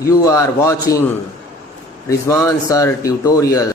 You are watching Rizwan Sir Tutorial.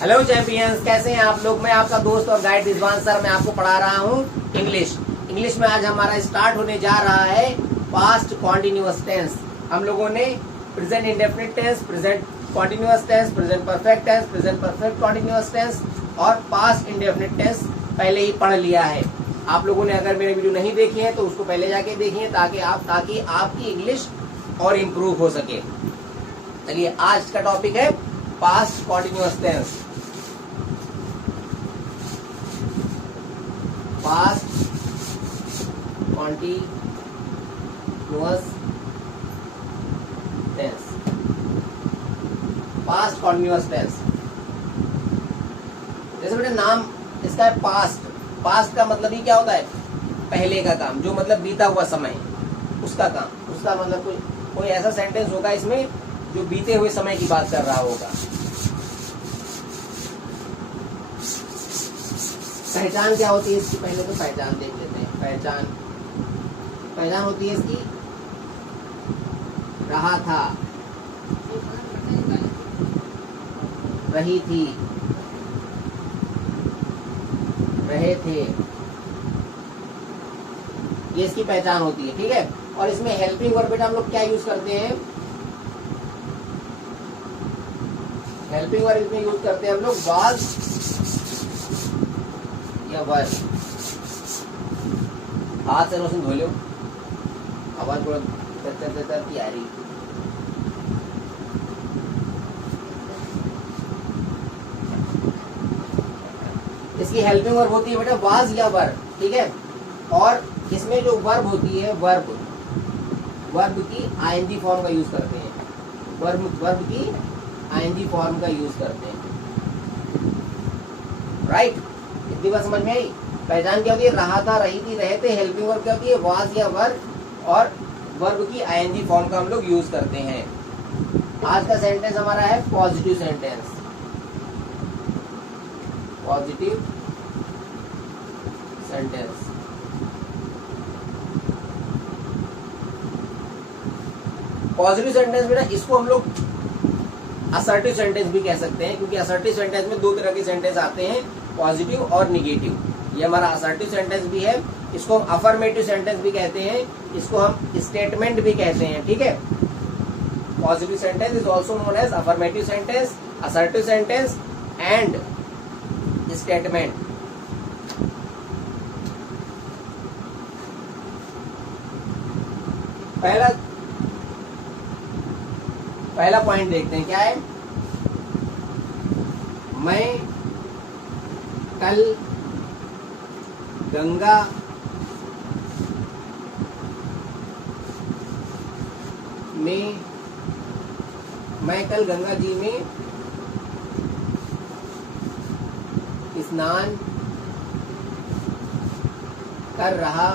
Hello champions, कैसे हैं आप लोग। मैं आपका दोस्त और गाइड रिजवान सर। मैं आपको पढ़ा रहा हूँ इंग्लिश में आज हमारा स्टार्ट होने जा रहा है पास्ट कॉन्टिन्यूअस टेंस। हम लोगों ने present indefinite tense, present continuous tense, present perfect tense, present perfect continuous tense और पास्ट इंडेफिनिट टेंस पहले ही पढ़ लिया है। आप लोगों ने अगर मेरे वीडियो नहीं देखी है तो उसको पहले जाके देखिए ताकि आपकी इंग्लिश और इम्प्रूव हो सके। चलिए, आज का टॉपिक है past continuous tense. Past continuous tense. Past continuous tense, जैसे बेटा नाम इसका है पास्ट। पास्ट का मतलब ही क्या होता है? पहले का काम, जो मतलब बीता हुआ समय, उसका काम। उसका मतलब कोई ऐसा सेंटेंस होगा इसमें जो बीते हुए समय की बात कर रहा होगा। पहचान क्या होती है इसकी? पहले तो पहचान देख लेते हैं। पहचान होती है इसकी रहा था, रही थी, रहे थे, ये इसकी पहचान होती है। ठीक है। और इसमें हेल्पिंग वर्ब बेटा हम लोग क्या यूज करते हैं? हेल्पिंग वर्ब इसमें यूज करते हैं हम लोग वाज या वर। हाथ से रोशन धो लो, आवाज थोड़ा की आ रही। इसकी हेल्पिंग वर्ब होती है बेटा वाज या वर। ठीक है। और इसमें जो वर्ब होती है, वर्ब की आईएनजी फॉर्म का यूज करते हैं। वर्ब की आईएनजी फॉर्म का यूज करते हैं। राइट, इतनी बात समझ में आई। पहचान क्या होती है? रहा था, रही थी, रहे थे। हेल्पिंग वर्ब क्या होती है? वाज या वर। और वर्ब की आईएनजी फॉर्म का हम लोग यूज करते हैं। आज का सेंटेंस हमारा है positive sentence. Positive sentence. Positive sentence में ना इसको हम लोग असर्टिव सेंटेंस भी कह सकते हैं, क्योंकि असर्टिव सेंटेंस में दो तरह के सेंटेंस आते हैं, पॉजिटिव और निगेटिव। ये हमारा असर्टिव सेंटेंस भी है। इसको हम अफर्मेटिव सेंटेंस भी कहते हैं, इसको हम स्टेटमेंट भी कहते हैं। ठीक है। Positive sentence is also known as affirmative sentence, assertive sentence and statement. पहला पॉइंट देखते हैं, क्या है? मैं कल गंगा जी में स्नान कर रहा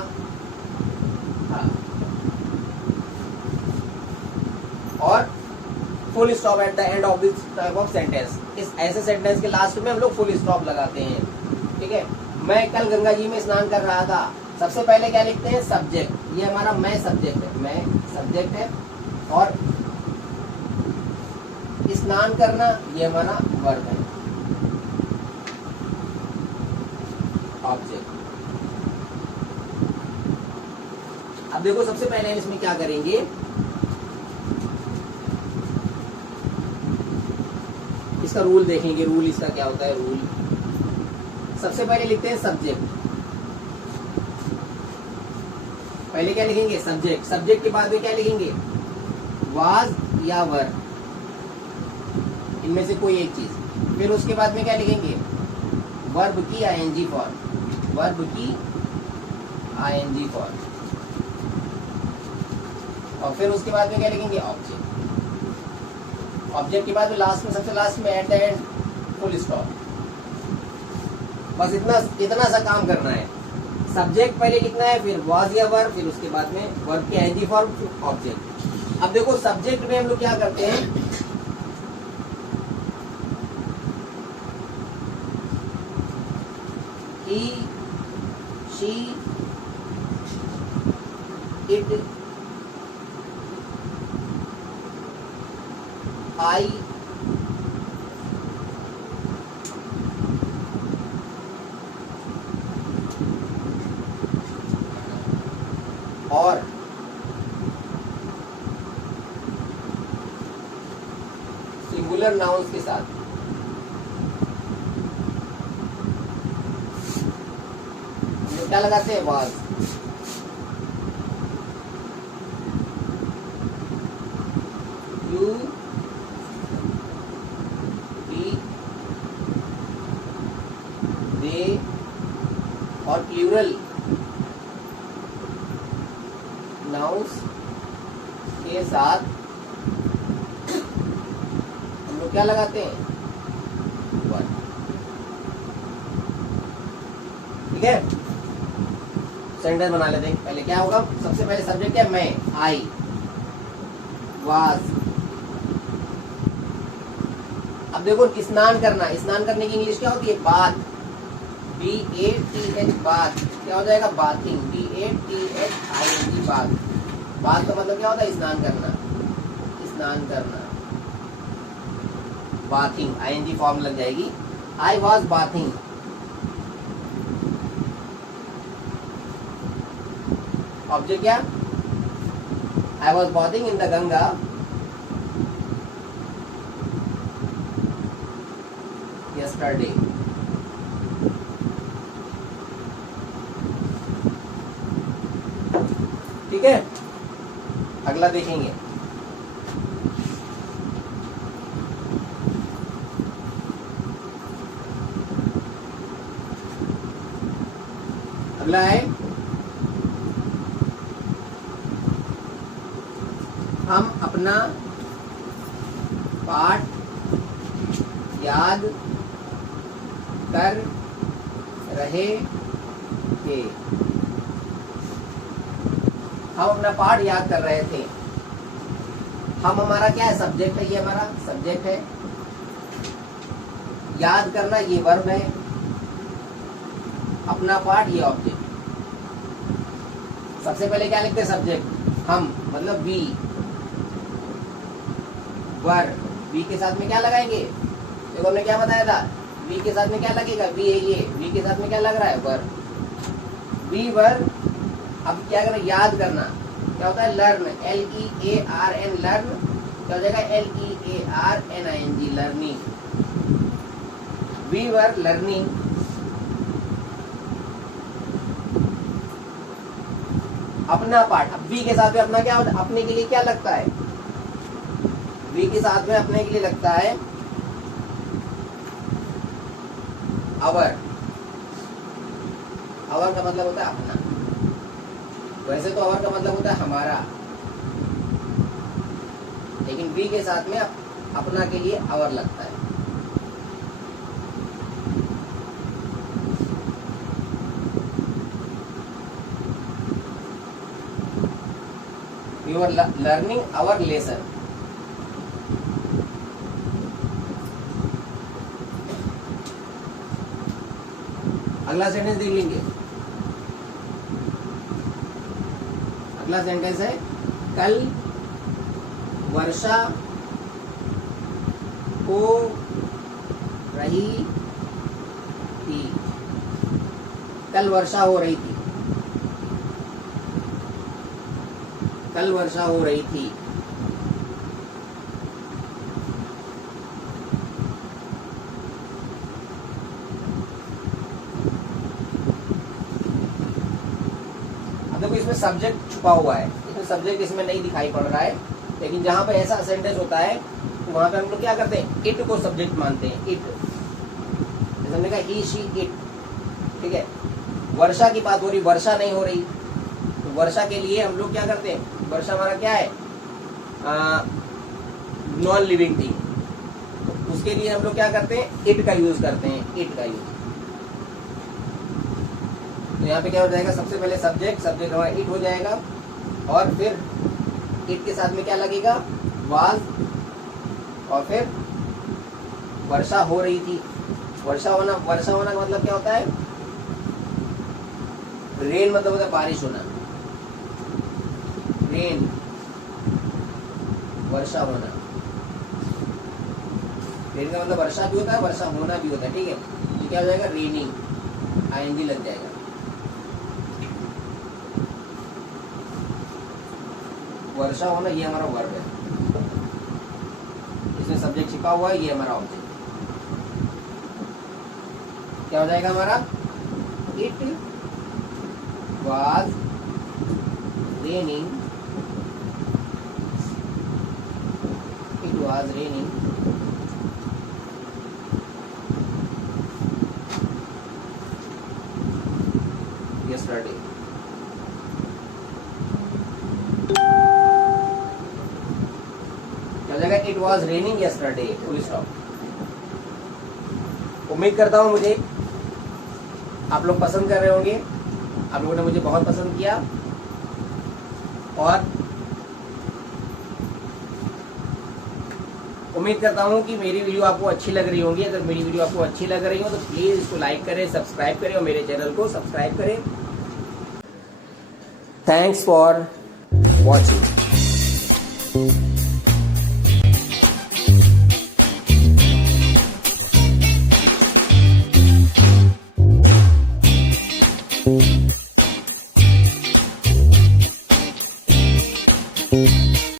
था। और full stop at the end of this type of sentence. इस ऐसे सेंटेंस के लास्ट में हम लोग फुल स्टॉप लगाते हैं। ठीक है। मैं कल गंगा जी में स्नान कर रहा था। सबसे पहले क्या लिखते हैं? सब्जेक्ट। ये हमारा मैं सब्जेक्ट है, मैं सब्जेक्ट है। और स्नान करना ये हमारा वर्ब है, ऑब्जेक्ट। अब देखो, सबसे पहले हम इसमें क्या करेंगे? इसका रूल देखेंगे। रूल इसका क्या होता है? रूल सबसे पहले लिखते हैं सब्जेक्ट। पहले क्या लिखेंगे? सब्जेक्ट। सब्जेक्ट के बाद में क्या लिखेंगे? वाज या वर, इनमें से कोई एक चीज। फिर उसके बाद में क्या लिखेंगे? वर्ब की आईएनजी फॉर्म। वर्ब की आईएनजी फॉर्म। और फिर उसके बाद में क्या लिखेंगे? ऑब्जेक्ट। ऑब्जेक्ट के बाद में लास्ट में, सबसे लास्ट में at the end full stop. बस इतना सा काम करना है। सब्जेक्ट पहले लिखना है, फिर वाज या वर, फिर उसके बाद में वर्ब की आईएनजी फॉर्म, ऑब्जेक्ट। अब देखो, सब्जेक्ट में हम लोग क्या करते हैं? ही, शी, इट, आई, और सिंगुलर नाउन्स के साथ हम क्या लगाते हैं? वाज। यू, वी, दे और प्लूरल नाउन्स के साथ हम लोग क्या लगाते हैं? वन। ठीक है, सेंटेंस बना लेते हैं। पहले क्या होगा? सबसे पहले सब्जेक्ट है मैं, आई, वाज। अब देखो, स्नान करना, स्नान करने की इंग्लिश क्या होती है? Bath, BATH, bath. क्या हो जाएगा? Bathing, BATHING, bath. बाथ का मतलब क्या होता है? स्नान करना, स्नान करना। बाथिंग, ING फॉर्म लग जाएगी। I was bathing. ऑब्जेक्ट क्या? I was bathing in the Ganga yesterday। ठीक है, अगला देखेंगे। अगला है हम अपना पाठ याद कर रहे थे। हम अपना पाठ याद कर रहे थे। हम हमारा क्या है? सब्जेक्ट है, ये हमारा सब्जेक्ट है। याद करना ये वर्ब है। अपना पाठ ये ऑब्जेक्ट। सबसे पहले क्या लिखते हैं? सब्जेक्ट, हम मतलब वी, वर। वी के साथ में क्या लगाएंगे? देखो हमने क्या बताया था, वी के साथ में क्या लगेगा? वी है ये, वी के साथ में क्या लग रहा है? वर। We, were. अब क्या करना? याद करना। क्या होता है? Learn, LEARN, learn. क्या हो जाएगा? LEARNING, learning. We were learning. अपना पाठ। अब वी के साथ में अपना क्या होता है? अपने के लिए क्या लगता है? वी के साथ में अपने के लिए लगता है आवर। आवर का मतलब होता है अपना। वैसे तो आवर का मतलब होता है हमारा, लेकिन वी के साथ में अपना के लिए आवर लगता है। You are learning our lesson. अगला सेंटेंस देख लेंगे। अगला सेंटेंस है कल वर्षा हो रही थी। कल वर्षा हो रही थी। कल वर्षा हो रही थी। देखो इसमें सब्जेक्ट छुपा हुआ है, इसमें सब्जेक्ट इसमें नहीं दिखाई पड़ रहा है, लेकिन जहां पे ऐसा सेंटेंस होता है तो वहां पे हम लोग क्या करते हैं? इट को सब्जेक्ट मानते हैं। इट, जैसे हमने कहा ही, शी, इट। ठीक है, वर्षा की बात हो रही, वर्षा नहीं हो रही, तो वर्षा के लिए हम लोग क्या करते हैं? वर्षा हमारा क्या है? नॉन लिविंग थिंग, तो उसके लिए हम लोग क्या करते हैं? इट का यूज करते हैं। इट का यूज। तो यहाँ पे क्या हो जाएगा? सबसे पहले सब्जेक्ट, सब्जेक्ट हमारा इट हो जाएगा, और फिर इट के साथ में क्या लगेगा? वाज, और फिर वर्षा हो रही थी। वर्षा होना का मतलब क्या होता है? रेन मतलब होता है बारिश होना, रेन वर्षा होना। रेन का मतलब वर्षा भी होता है, वर्षा होना भी होता है, ठीक है। तो क्या हो जाएगा, रेनिंग, आईएनजी लग जाएगा। वर्षा होना ये हमारा वर्ब है, इसमें सब्जेक्ट छिपा हुआ है, ये हमारा ऑब्जेक्ट। क्या हो जाएगा हमारा, it was raining, it was raining yesterday। क्या हो जाएगा, it was raining yesterday, full stop. उम्मीद करता हूँ मुझे आप लोग पसंद कर रहे होंगे, आप लोगों ने मुझे बहुत पसंद किया, और उम्मीद करता हूँ कि मेरी वीडियो आपको अच्छी लग रही होंगी। अगर मेरी वीडियो आपको अच्छी लग रही हो तो प्लीज़ इसको लाइक करें, सब्सक्राइब करें और मेरे चैनल को सब्सक्राइब करें। Thanks for watching.